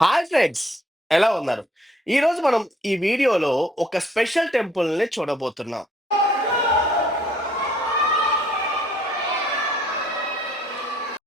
Hi friends ఎలా ఉన్నారు? ఈరోజు మనం ఈ వీడియోలో ఒక స్పెషల్ టెంపుల్‌ని చూడబోతున్నాం.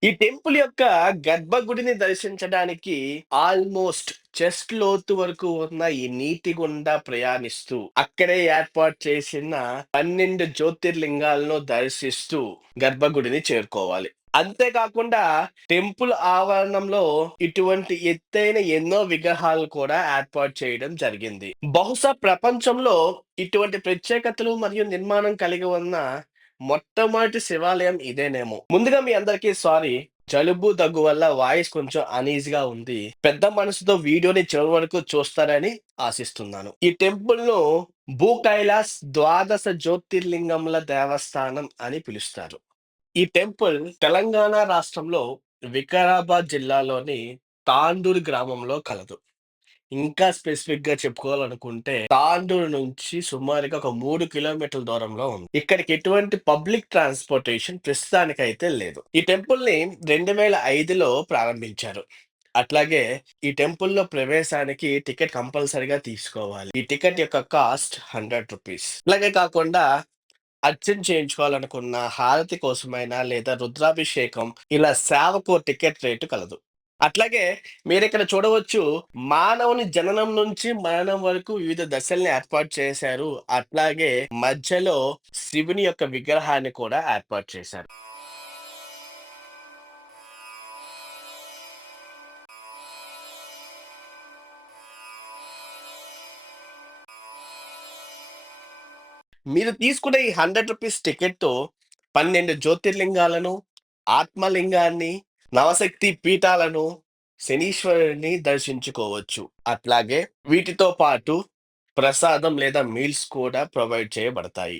ఈ టెంపుల్ యొక్క గర్భగుడిని దర్శించడానికి ఆల్మోస్ట్ చెస్ట్ లోతు వరకు ఉన్న ఈ నీటి గుండా ప్రయాణిస్తూ అక్కడే ఏర్పాటు చేసిన 12 జ్యోతిర్లింగాలను దర్శిస్తూ గర్భగుడిని చేరుకోవాలి. అంతేకాకుండా టెంపుల్ ఆవరణంలో ఇటువంటి ఎత్తైన ఎన్నో విగ్రహాలు కూడా ఏర్పాటు చేయడం జరిగింది. బహుశా ప్రపంచంలో ఇటువంటి ప్రత్యేకతలు మరియు నిర్మాణం కలిగి ఉన్న మొట్టమొదటి శివాలయం ఇదేనేమో. ముందుగా మీ అందరికీ సారీ. జలుబు, దగ్గు వల్ల వాయిస్ కొంచెం అనీజీగా ఉంది. పెద్ద మనసుతో వీడియోని చివరి వరకు చూస్తారని ఆశిస్తున్నాను. ఈ టెంపుల్‌ను భూ కైలాస్ ద్వాదశ జ్యోతిర్లింగముల దేవస్థానం అని పిలుస్తారు. ఈ టెంపుల్ తెలంగాణ రాష్ట్రంలో వికారాబాద్ జిల్లాలోని తాండూరు గ్రామంలో కలదు. ఇంకా స్పెసిఫిక్‌గా చెప్పుకోవాలనుకుంటే తాండూరు నుంచి సుమారుగా ఒక మూడు కిలోమీటర్ల దూరంలో ఉంది. ఇక్కడికి ఎటువంటి పబ్లిక్ ట్రాన్స్‌పోర్టేషన్ ప్రస్తుతానికి అయితే లేదు. ఈ టెంపుల్‌ని 2005లో ప్రారంభించారు. అట్లాగే ఈ టెంపుల్‌లో ప్రవేశానికి టికెట్ కంపల్సరీగా తీసుకోవాలి. ఈ టికెట్ యొక్క కాస్ట్ హండ్రెడ్ రూపీస్ అలాగే కాకుండా అర్చన చేయించుకోవాలనుకున్న హారతి కోసమైనా లేదా రుద్రాభిషేకం ఇలా సేవకు టికెట్ రేటు కలదు. అట్లాగే మీరు ఇక్కడ చూడవచ్చు మానవుని జననం నుంచి మరణం వరకు వివిధ దశల్ని ఏర్పాటు చేశారు. అట్లాగే మధ్యలో శివుని యొక్క విగ్రహాన్ని కూడా ఏర్పాటు చేశారు. మీరు తీసుకునే ఈ హండ్రెడ్ రూపీస్ టికెట్‌తో 12 జ్యోతిర్లింగాలను, ఆత్మలింగాన్ని, నవశక్తి పీఠాలను, శనీశ్వరుని దర్శించుకోవచ్చు. అట్లాగే వీటితో పాటు ప్రసాదం లేదా మీల్స్ కూడా ప్రొవైడ్ చేయబడతాయి.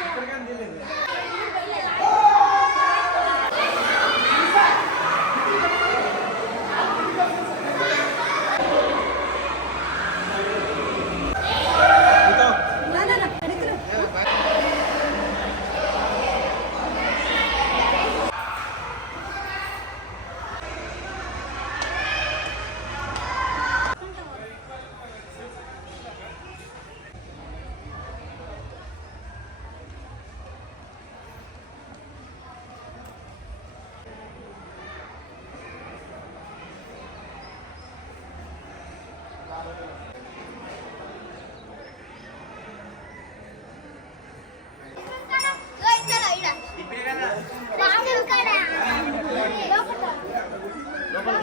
ఎక్కడికైనా తెలియదు